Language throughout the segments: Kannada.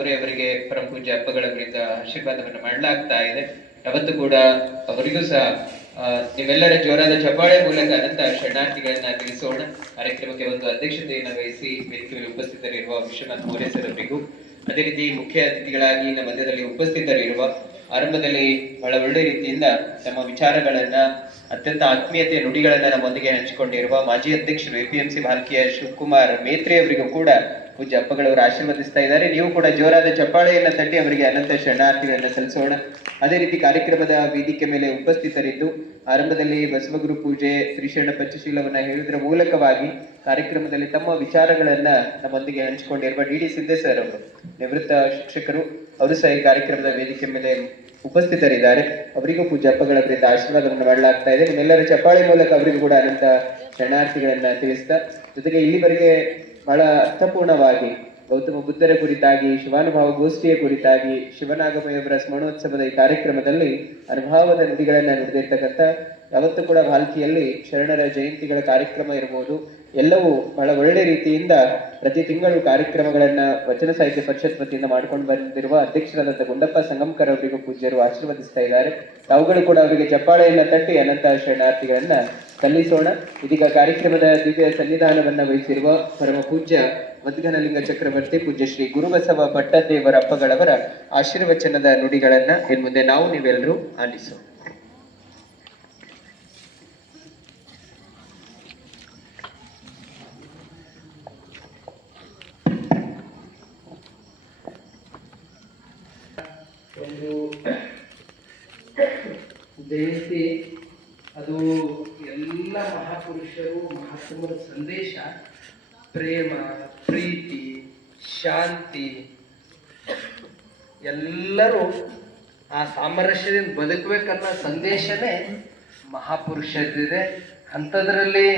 ಮೋರೆ ಅವರಿಗೆ ಪರಮ ಪೂಜ್ಯ ಅಪ್ಪಗಳವರಿಂದ ಆಶೀರ್ವಾದವನ್ನು ಮಾಡಲಾಗ್ತಾ ಇದೆ. ಯಾವತ್ತೂ ಕೂಡ ಅವರಿಗೂ ಸಹ ನಿಮ್ಮೆಲ್ಲರ ಜೋರಾದ ಚಪ್ಪಾಳೆ ಮೂಲಕ ಅನಂತ ಶರಣಾರ್ಥಿಗಳನ್ನ ತಿಳಿಸೋಣ. ಕಾರ್ಯಕ್ರಮಕ್ಕೆ ಒಂದು ಅಧ್ಯಕ್ಷತೆಯನ್ನು ವಹಿಸಿ ವೇದಿಕೆಯಲ್ಲಿ ಉಪಸ್ಥಿತರಿರುವ ವಿಶ್ವನಾಥ್ ಮೋರೆ ಸರ್ ಅವರಿಗೂ, ಅದೇ ರೀತಿ ಮುಖ್ಯ ಅತಿಥಿಗಳಾಗಿ ನಮ್ಮ ಮಧ್ಯದಲ್ಲಿ ಉಪಸ್ಥಿತರಿರುವ ಆರಂಭದಲ್ಲಿ ಬಹಳ ಒಳ್ಳೆ ರೀತಿಯಿಂದ ತಮ್ಮ ವಿಚಾರಗಳನ್ನ, ಅತ್ಯಂತ ಆತ್ಮೀಯತೆಯ ನುಡಿಗಳನ್ನ ನಮ್ಮೊಂದಿಗೆ ಹಂಚಿಕೊಂಡಿರುವ ಮಾಜಿ ಅಧ್ಯಕ್ಷರು ಎಪಿಎಂಸಿ ಭಾಲ್ಕಿಯ ಶಿವಕುಮಾರ್ ಮೇತ್ರಿ ಅವರಿಗೂ ಕೂಡ ಪೂಜ್ಯ ಅಪ್ಪಗಳವರು ಆಶೀರ್ವದಿಸ್ತಾ ಇದ್ದಾರೆ. ನೀವು ಕೂಡ ಜೋರಾದ ಚಪ್ಪಾಳೆಯನ್ನ ತಟ್ಟಿ ಅವರಿಗೆ ಅನಂತ ಶರಣಾರ್ಥಿಗಳನ್ನ ಸಲ್ಲಿಸೋಣ. ಅದೇ ರೀತಿ ಕಾರ್ಯಕ್ರಮದ ವೇದಿಕೆ ಮೇಲೆ ಉಪಸ್ಥಿತರಿದ್ದು ಆರಂಭದಲ್ಲಿ ಬಸವಗುರು ಪೂಜೆ, ಶ್ರೀಶರಣ ಪಂಚಶೀಲವನ್ನ ಹೇಳುವುದರ ಮೂಲಕವಾಗಿ ಕಾರ್ಯಕ್ರಮದಲ್ಲಿ ತಮ್ಮ ವಿಚಾರಗಳನ್ನ ನಮ್ಮೊಂದಿಗೆ ಹಂಚಿಕೊಂಡಿರುವ ಡಿ ಸಿದ್ದೆ ಸರ್ ಅವರು, ನಿವೃತ್ತ ಶಿಕ್ಷಕರು, ಅವರು ಸಹ ಈ ಕಾರ್ಯಕ್ರಮದ ವೇದಿಕೆ ಮೇಲೆ ಉಪಸ್ಥಿತರಿದ್ದಾರೆ. ಅವರಿಗೂ ಪೂಜ್ಯ ಅಪ್ಪಗಳವರಿಂದ ಆಶೀರ್ವಾದವನ್ನು ಮಾಡಲಾಗ್ತಾ ಇದೆ. ನಿಮ್ಮೆಲ್ಲರ ಚಪ್ಪಾಳೆ ಮೂಲಕ ಅವರಿಗೂ ಕೂಡ ಅನಂತ ಶರಣಾರ್ಥಿಗಳನ್ನ ತಿಳಿಸ್ತಾ, ಜೊತೆಗೆ ಇಲ್ಲಿವರೆಗೆ ಬಹಳ ಅರ್ಥಪೂರ್ಣವಾಗಿ ಗೌತಮ ಬುದ್ಧರ ಕುರಿತಾಗಿ, ಶಿವಾನುಭಾವ ಗೋಷ್ಠಿಯ ಕುರಿತಾಗಿ, ಶಿವನಾಗಮಯವರ ಸ್ಮರಣೋತ್ಸವದ ಈ ಕಾರ್ಯಕ್ರಮದಲ್ಲಿ ಅನುಭವದ ನುಡಿಗಳನ್ನ ನುಡಿದಿರ್ತಕ್ಕಂಥ, ಯಾವತ್ತೂ ಕೂಡ ಭಾಲ್ಕಿಯಲ್ಲಿ ಶರಣರ ಜಯಂತಿಗಳ ಕಾರ್ಯಕ್ರಮ ಇರಬಹುದು, ಎಲ್ಲವೂ ಬಹಳ ಒಳ್ಳೆ ರೀತಿಯಿಂದ ಪ್ರತಿ ತಿಂಗಳು ಕಾರ್ಯಕ್ರಮಗಳನ್ನ ವಚನ ಸಾಹಿತ್ಯ ಪರಿಷತ್ ವತಿಯಿಂದ ಮಾಡ್ಕೊಂಡು ಬಂದಿರುವ ಅಧ್ಯಕ್ಷರಾದಂಥ ಗುಂಡಪ್ಪ ಸಂಗಮಕರ್ ಅವರಿಗೂ ಪೂಜ್ಯರು ಆಶೀರ್ವದಿಸ್ತಾ ಇದ್ದಾರೆ. ತಾವುಗಳು ಕೂಡ ಅವರಿಗೆ ಚಪ್ಪಾಳೆಯನ್ನ ತಟ್ಟಿ ಅನಂತ ಶರಣಾರ್ಥಿಗಳನ್ನ ಸಲ್ಲಿಸೋಣ. ಇದೀಗ ಕಾರ್ಯಕ್ರಮದ ದಿವ್ಯ ಸನ್ನಿಧಾನವನ್ನ ವಹಿಸಿರುವ ಪರಮ ಪೂಜ್ಯ ಮದ್ಗನಲಿಂಗ ಚಕ್ರವರ್ತಿ ಪೂಜ್ಯ ಶ್ರೀ ಗುರುಬಸವ ಪಟ್ಟದೇವರ ಅಪ್ಪಗಳವರ ಆಶೀರ್ವಚನದ ನುಡಿಗಳನ್ನ ಇನ್ ಮುಂದೆ ನಾವು ನೀವೆಲ್ಲರೂ ಆಲಿಸೋಣ. ಒಂದು ಜಯಂತಿ ಅದು ಎಲ್ಲ ಮಹಾಪುರುಷರು ಮಹಾತ್ಮರ ಸಂದೇಶ, ಪ್ರೇಮ, ಪ್ರೀತಿ, ಶಾಂತಿ, ಎಲ್ಲರೂ ಆ ಸಾಮರಸ್ಯದಿಂದ ಬದುಕಬೇಕನ್ನೋ ಸಂದೇಶನೇ ಮಹಾಪುರುಷರಿದೆ. ಅಂಥದ್ರಲ್ಲಿ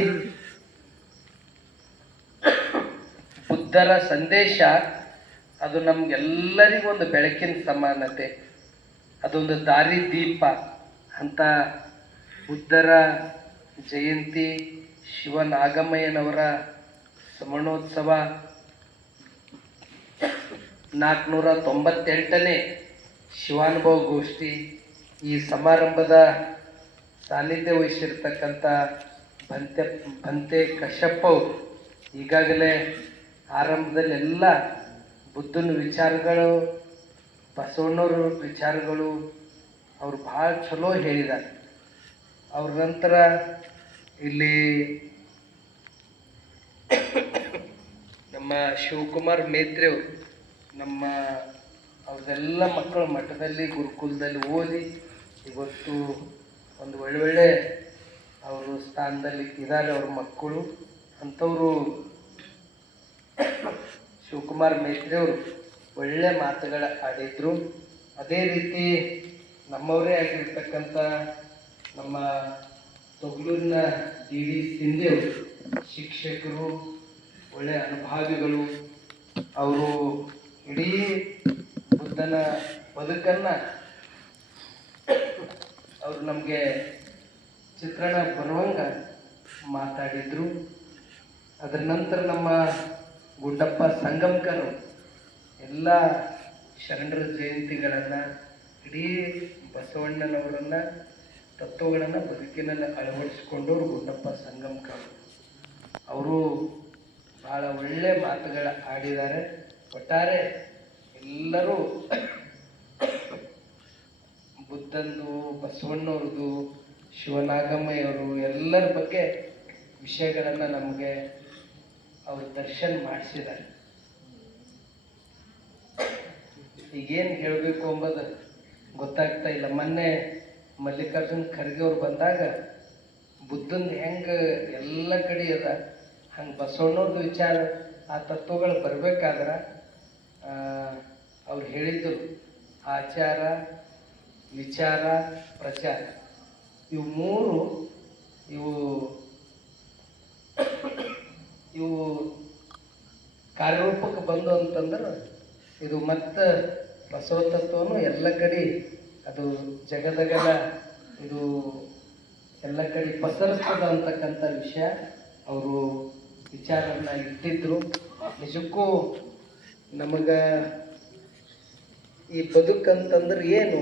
ಬುದ್ಧರ ಸಂದೇಶ ಅದು ನಮ್ಗೆಲ್ಲರಿಗೂ ಒಂದು ಬೆಳಕಿನ ಸಮಾನತೆ, ಅದೊಂದು ದಾರಿ ದೀಪ ಅಂತ. ಬುದ್ಧರ ಜಯಂತಿ, ಶಿವನಾಗಮಯ್ಯನವರ ಸ್ಮರಣೋತ್ಸವ, 498ನೇ ಶಿವಾನುಭವ ಗೋಷ್ಠಿ, ಈ ಸಮಾರಂಭದ ಸಾನ್ನಿಧ್ಯ ವಹಿಸಿರ್ತಕ್ಕಂಥ ಭಂತೆ ಕಶ್ಯಪ್ ಅವರು ಈಗಾಗಲೇ ಆರಂಭದಲ್ಲೆಲ್ಲ ಬುದ್ಧನ ವಿಚಾರಗಳು, ಬಸವಣ್ಣವ್ರ ವಿಚಾರಗಳು ಅವ್ರು ಭಾಳ ಚಲೋ ಹೇಳಿದ್ದಾರೆ. ಅವ್ರ ನಂತರ ಇಲ್ಲಿ ನಮ್ಮ ಶಿವಕುಮಾರ್ ಮೇತ್ರಿ ಅವರು, ಅವ್ರದೆಲ್ಲ ಮಕ್ಕಳು ಮಠದಲ್ಲಿ ಗುರುಕುಲದಲ್ಲಿ ಓದಿ ಇವತ್ತು ಒಂದು ಒಳ್ಳೊಳ್ಳೆ ಅವರು ಸ್ಥಾನದಲ್ಲಿ ಇದ್ದಾರೆ ಅವ್ರ ಮಕ್ಕಳು. ಅಂಥವರು ಶಿವಕುಮಾರ್ ಮೇತ್ರಿ ಅವರು ಒಳ್ಳೆ ಮಾತುಗಳ ಆಡಿದ್ರು. ಅದೇ ರೀತಿ ನಮ್ಮವರೇ ಆಗಿರ್ತಕ್ಕಂಥ ನಮ್ಮ ತೊಗಲೂರಿನ ಡಿ ಸಿಂಧೆ ಅವರು ಶಿಕ್ಷಕರು, ಒಳ್ಳೆಯ ಅನುಭಾವಿಗಳು. ಅವರು ಇಡೀ ಬುದ್ಧನ ಬದುಕನ್ನು ಅವರು ನಮಗೆ ಚಿತ್ರಣ ಬರುವಂಗ ಮಾತಾಡಿದ್ರು. ಅದರ ನಂತರ ನಮ್ಮ ಗುಂಡಪ್ಪ ಸಂಗಮಕರು ಎಲ್ಲ ಶರಣರ ಜಯಂತಿಗಳನ್ನು, ಇಡೀ ಬಸವಣ್ಣನವರನ್ನು ತತ್ವಗಳನ್ನು ಬದುಕಿನಲ್ಲಿ ಅಳವಡಿಸಿಕೊಂಡವರು ಗುಂಡಪ್ಪ ಸಂಗಮಕರು. ಅವರು ಭಾಳ ಒಳ್ಳೆ ಮಾತುಗಳ ಆಡಿದ್ದಾರೆ. ಒಟ್ಟಾರೆ ಎಲ್ಲರೂ ಬುದ್ಧಂದು, ಬಸವಣ್ಣವ್ರದ್ದು, ಶಿವನಾಗಮ್ಮಯ್ಯವರು ಎಲ್ಲರ ಬಗ್ಗೆ ವಿಷಯಗಳನ್ನು ನಮಗೆ ಅವರು ದರ್ಶನ ಮಾಡಿಸಿದ್ದಾರೆ. ಈಗೇನು ಹೇಳಬೇಕು ಎಂಬುದು ಗೊತ್ತಾಗ್ತಾ ಇಲ್ಲ. ಮೊನ್ನೆ ಮಲ್ಲಿಕಾರ್ಜುನ್ ಖರ್ಗೆ ಅವ್ರು ಬಂದಾಗ ಬುದ್ಧಂದು ಹೆಂಗೆ ಎಲ್ಲ ಕಡೆ ಅದ, ಹಂಗೆ ಬಸವಣ್ಣವ್ರದ್ದು ವಿಚಾರ, ಆ ತತ್ವಗಳು ಬರಬೇಕಾದ್ರೆ ಅವ್ರು ಹೇಳಿದ್ರು ಆಚಾರ, ವಿಚಾರ, ಪ್ರಚಾರ, ಇವು ಮೂರು ಇವು ಕಾರ್ಯರೂಪಕ್ಕೆ ಬಂದು ಅಂತಂದ್ರೆ ಇದು ಮತ್ತು ಬಸವ ತತ್ವನು ಎಲ್ಲ ಕಡೆ ಅದು ಜಗದಗಲ ಇದು ಎಲ್ಲ ಕಡೆ ಪಸರಿಸ್ತದ ಅಂತಕ್ಕಂಥ ವಿಷಯ ಅವರು ವಿಚಾರನ ಇಟ್ಟಿದ್ರು. ನಿಜಕ್ಕೂ ನಮಗೆ ಈ ಬದುಕಂತಂದ್ರೆ ಏನು,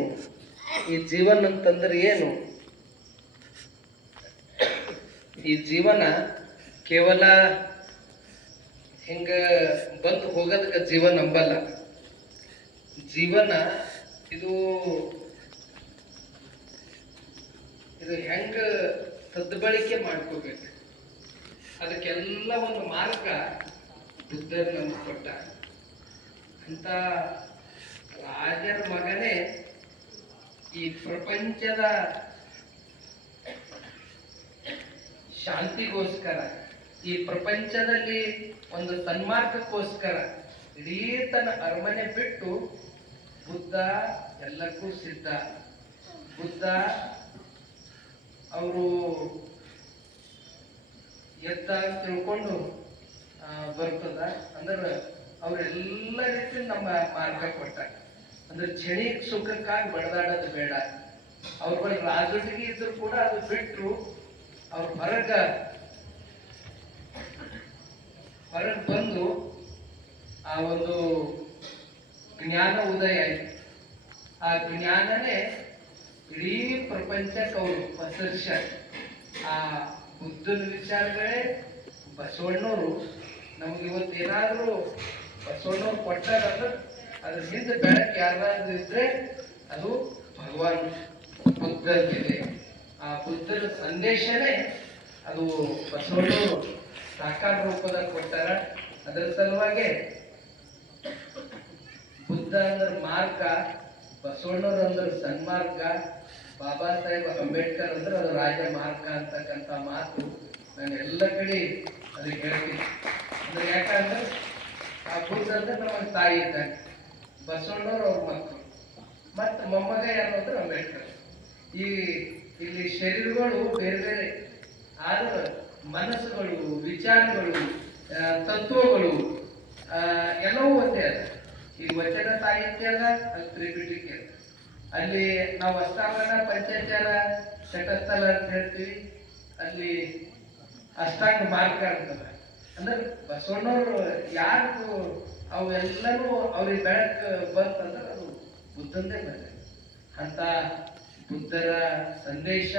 ಈ ಜೀವನ ಅಂತಂದ್ರೆ ಏನು? ಈ ಜೀವನ ಕೇವಲ ಹಿಂಗ ಬಂದು ಹೋಗೋದಕ್ಕೆ ಜೀವನ ನಂಬಲ್ಲ. ಜೀವನ ಇದು ಇದು ಹೆಂಗ ಸದ್ಬಳಕೆ ಮಾಡ್ಕೋಬೇಕು, ಅದಕ್ಕೆಲ್ಲ ಒಂದು ಮಾರ್ಗ ಬುದ್ಧರು ನಮ್ಗೆ ಕೊಟ್ಟ. ಅಂತ ರಾಜರ ಮಗನೇ ಈ ಪ್ರಪಂಚದ ಶಾಂತಿಗೋಸ್ಕರ, ಈ ಪ್ರಪಂಚದಲ್ಲಿ ಒಂದು ಸನ್ಮಾರ್ಗಕ್ಕೋಸ್ಕರ ಇಡೀ ತನ್ನ ಅರಮನೆ ಬಿಟ್ಟು ಬುದ್ಧ ಎಲ್ಲಕ್ಕೂ ಸಿದ್ಧ. ಬುದ್ಧ ಅವರು ಎದ್ದ ತಿಳ್ಕೊಂಡು ಬರ್ತದ ಅಂದ್ರೆ ಅವ್ರೆಲ್ಲ ರೀತಿ ನಮ್ಮ ಮಾರ್ಗ ಕೊಟ್ಟ. ಅಂದ್ರೆ ಕ್ಷಣಿಕ್ ಸುಖಕ್ಕಾಗಿ ಬಡದಾಡೋದು ಬೇಡ. ಅವ್ರ ಬಳಿ ರಾಜುಟಿಗೆ ಇದ್ರು ಕೂಡ ಅದು ಬಿಟ್ರು ಅವ್ರ ಹೊರಗ ಬಂದು ಆ ಒಂದು ಜ್ಞಾನ ಉದಯ ಆಯ್ತು. ಆ ಜ್ಞಾನನೇ ಇಡೀ ಪ್ರಪಂಚಕ್ಕೆ ಅವರು ಪಸರಿಸ್ಯಾರ. ಆ ಬುದ್ಧನ ವಿಚಾರಗಳೇ ಬಸವಣ್ಣವರು ನಮ್ಗೆ ಇವತ್ತು ಏನಾದರೂ ಬಸವಣ್ಣವ್ರು ಕೊಟ್ಟಾರಂದ್ರೆ ಅದ್ರ ಹಿಂದೆ ಬೆಳಕು ಯಾರಾದ್ರೂ ಇದ್ರೆ ಅದು ಭಗವಾನ್ ಬುದ್ಧನಿದೆ. ಆ ಬುದ್ಧನ ಸಂದೇಶನೇ ಅದು ಬಸವಣ್ಣವರು ಸಾಕಾರ ರೂಪದಲ್ಲಿ ಕೊಟ್ಟಾರ. ಅದರ ಸಲುವಾಗಿ ಬುದ್ಧ ಅಂದ್ರೆ ಮಾರ್ಗ, ಬಸವಣ್ಣವ್ರು ಅಂದ್ರೆ ಸನ್ಮಾರ್ಗ, ಬಾಬಾ ಸಾಹೇಬ್ ಅಂಬೇಡ್ಕರ್ ಅಂದ್ರೆ ಅದು ರಾಜ ಮಾರ್ಗ ಅಂತಕ್ಕಂಥ ಮಾತು ನಾನು ಎಲ್ಲ ಕಡೆ ಅದಕ್ಕೆ ಹೇಳ್ತೀನಿ. ಅಂದ್ರೆ ಯಾಕಂದ್ರೆ ಆ ಬುದ್ಧ ಅಂದ್ರೆ ನಮ್ಮ ತಾಯಿ ಇದ್ದಾನೆ, ಬಸವಣ್ಣವ್ರು ಅವ್ರ ಮಕ್ಕಳು, ಮತ್ತು ಮೊಮ್ಮಗ ಯಾರು ಅಂದ್ರೆ ಅಂಬೇಡ್ಕರ್. ಈ ಇಲ್ಲಿ ಶರೀರಗಳು ಬೇರೆ ಬೇರೆ ಆದ್ರೆ ಮನಸ್ಸುಗಳು, ವಿಚಾರಗಳು, ತತ್ವಗಳು ಎಲ್ಲವೂ ಒಂದೇ ಅದ. ಈ ವಚನ ಸಾಹಿತ್ಯ ಅದ, ಅಲ್ಲಿ ತ್ರಿಪಿಟಕ ಅದ. ಅಲ್ಲಿ ನಾವು ಅಷ್ಟಾಂಗನ ಪಂಚಾಚಾರ ಶಟಸ್ಥಲ ಅಂತ ಹೇಳ್ತೀವಿ, ಅಲ್ಲಿ ಅಷ್ಟಾಂಗ ಮಾರ್ಗ ಅಂತದ. ಅಂದ್ರೆ ಬಸವಣ್ಣವ್ರು ಯಾರು ಅವೆಲ್ಲನೂ ಅವ್ರಿಗೆ ಬೆಳಕು ಬಂತಂದ್ರೆ ಅದು ಬುದ್ಧಂದೇ ಬಂದ. ಅಂತ ಬುದ್ಧರ ಸಂದೇಶ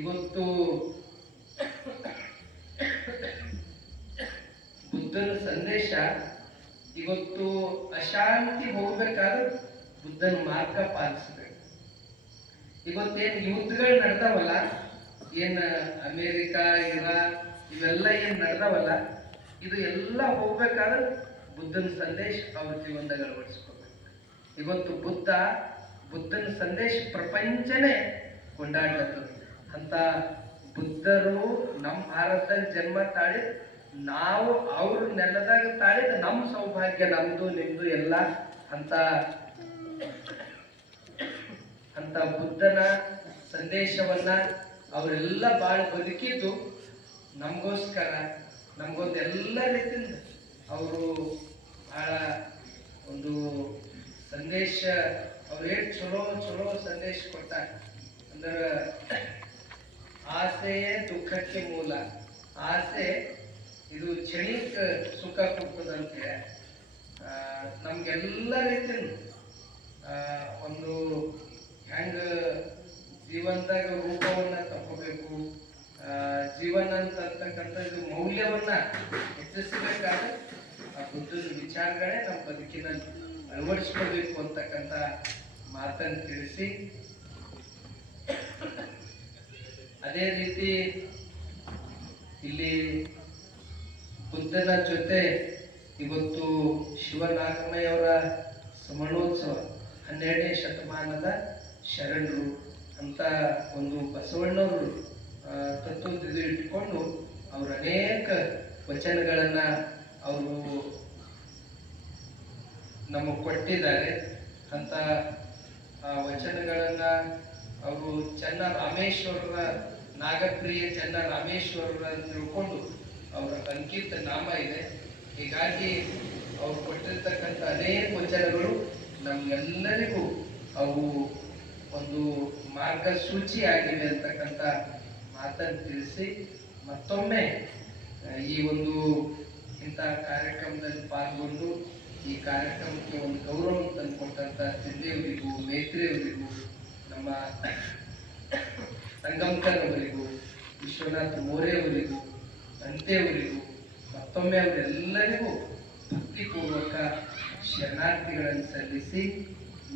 ಇವತ್ತು ಬುದ್ಧನ ಸಂದೇಶ ಇವತ್ತು ಅಶಾಂತಿ ಹೋಗ್ಬೇಕಾದ್ರೆ ಬುದ್ಧನ ಮಾರ್ಗ ಪಾಲಿಸಬೇಕು. ಇವತ್ತೇನು ಯುದ್ಧಗಳು ನಡೆದವಲ್ಲ, ಏನ್ ಅಮೇರಿಕಾ, ಇರಾನ್ ಇವೆಲ್ಲ ಏನ್ ನಡೆದವಲ್ಲ, ಇದು ಎಲ್ಲ ಹೋಗ್ಬೇಕಾದ್ರೆ ಬುದ್ಧನ ಸಂದೇಶ ಅವ್ರ ಜೀವನದಾಗ ಅಳವಡಿಸ್ಕೋಬೇಕು. ಇವತ್ತು ಬುದ್ಧನ ಸಂದೇಶ ಪ್ರಪಂಚನೇ ಕೊಂಡಾಡ್ಲತ್ತದ. ಅಂತ ಬುದ್ಧರು ನಮ್ಮ ಭಾರತದಲ್ಲಿ ಜನ್ಮ ತಾಳಿ ನಾವು ಅವ್ರ ನೆಲದಾಗ ತಾಳಿದ ನಮ್ಮ ಸೌಭಾಗ್ಯ, ನಮ್ದು ನಿಮ್ದು ಎಲ್ಲ. ಅಂತ ಬುದ್ಧನ ಸಂದೇಶವನ್ನ ಅವರೆಲ್ಲ ಬಾಳ ಬದುಕಿದ್ದು ನಮಗೋಸ್ಕರ, ನಮ್ಗೊಂದು ಎಲ್ಲ ರೀತಿಯಿಂದ ಅವರು ಬಹಳ ಒಂದು ಸಂದೇಶ, ಅವ್ರು ಚಲೋ ಸಂದೇಶ ಕೊಟ್ಟಾರ. ಅಂದ್ರೆ ಆಸೆಯೇ ದುಃಖಕ್ಕೆ ಮೂಲ, ಆಸೆ ಇದು ಕ್ಷಣಿಕ ಸುಖ ಕೊಡ್ತದಂತೆ. ನಮ್ಗೆಲ್ಲ ರೀತಿಯ ಒಂದು ಹೆಂಗ ಜೀವನದಾಗ ರೂಪವನ್ನ ತಗೋಬೇಕು, ಜೀವನ ಅಂತಕ್ಕಂಥ ಇದು ಮೌಲ್ಯವನ್ನ ಹೆಚ್ಚಿಸಬೇಕಾದ್ರೆ ಆ ಬುದ್ಧನ ವಿಚಾರಗಳೇ ನಮ್ಮ ಬದುಕಿನಲ್ಲಿ ಅಳವಡಿಸ್ಕೋಬೇಕು ಅಂತಕ್ಕಂಥ ಮಾತನ್ನು ತಿಳಿಸಿ, ಅದೇ ರೀತಿ ಇಲ್ಲಿ ಬುದ್ಧನ ಜೊತೆ ಇವತ್ತು ಶಿವನಾಗಮಯ್ಯವರ ಸಮಣೋತ್ಸವ 12ನೇ ಶತಮಾನದ ಶರಣರು ಅಂತ ಒಂದು ಬಸವಣ್ಣವರು ತತ್ವದ ಇಟ್ಕೊಂಡು ಅವರು ಅನೇಕ ವಚನಗಳನ್ನ ಅವರು ನಮಗೆ ಕೊಟ್ಟಿದ್ದಾರೆ. ಅಂತ ವಚನಗಳನ್ನ ಅವರು ರಾಮೇಶ್ವರರ ನಾಗಪ್ರಿಯ ರಾಮೇಶ್ವರರ ಅಂತ ತಿಳ್ಕೊಂಡು ಅವರ ಅಂಕಿತ ನಾಮ ಇದೆ. ಹೀಗಾಗಿ ಅವ್ರು ಕೊಟ್ಟಿರ್ತಕ್ಕಂಥ ಅನೇಕ ವಚನಗಳು ನಮ್ಗೆಲ್ಲರಿಗೂ ಅವು ಒಂದು ಮಾರ್ಗಸೂಚಿ ಆಗಿವೆ ಅಂತಕ್ಕಂಥ ಮಾತನ್ನು ತಿಳಿಸಿ, ಮತ್ತೊಮ್ಮೆ ಈ ಒಂದು ಇಂಥ ಕಾರ್ಯಕ್ರಮದಲ್ಲಿ ಪಾಲ್ಗೊಂಡು ಈ ಕಾರ್ಯಕ್ರಮಕ್ಕೆ ಒಂದು ಗೌರವ ತಂದುಕೊಟ್ಟಂತ ಸಿಂಧೆಯವರಿಗೂ, ಮೇತ್ರಿಯವರಿಗೂ, ನಮ್ಮ ಸಂಗಮಕರ್ ಅವರಿಗೂ, ವಿಶ್ವನಾಥ್ ಮೋರೆ ಅವರಿಗೂ, ಅಂತೆಯವರಿಗೂ, ಮತ್ತೊಮ್ಮೆ ಅವರೆಲ್ಲರಿಗೂ ಭಕ್ತಿಪೂರ್ವಕ ಶರಣಾರ್ಥಿಗಳನ್ನು ಸಲ್ಲಿಸಿ